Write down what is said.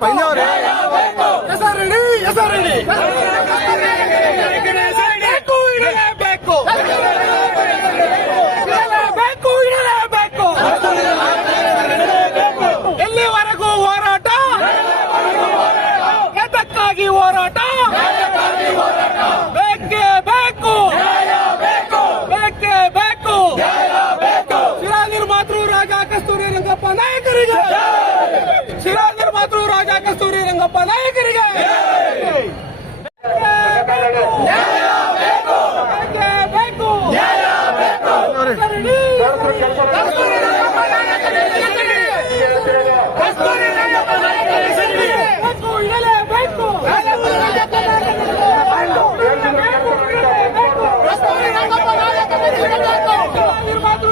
ಪೈನವರೇ ಹೆಸರಿಡಿ ಇಡಲೇಬೇಕು ಎಲ್ಲಿವರೆಗೂ ಹೋರಾಟ ಎದಕ್ಕಾಗಿ ಹೋರಾಟ ಬೇಕೇ ಬೇಕು ಶಿರಾ ನಿರ್ಮಾತೃ ರಾಜ ಕಸ್ತೂರಿ ರಂಗಪ್ಪ ನಾಯಕರಿಗೆ ಶಿರಾ ನಿರ್ಮಾತೃ ರಾಜ ಕಸ್ತೂರಿ ರಂಗಪ್ಪ ನಾಯಕರಿಗೆ ನಿರ್ಮಾತೃ